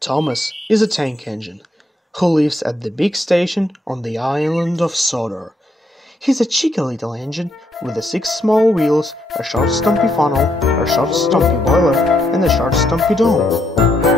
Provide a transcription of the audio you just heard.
Thomas is a tank engine who lives at the big station on the island of Sodor. He's a cheeky little engine with the 6 small wheels, a short stumpy funnel, a short stumpy boiler, and a short stumpy dome.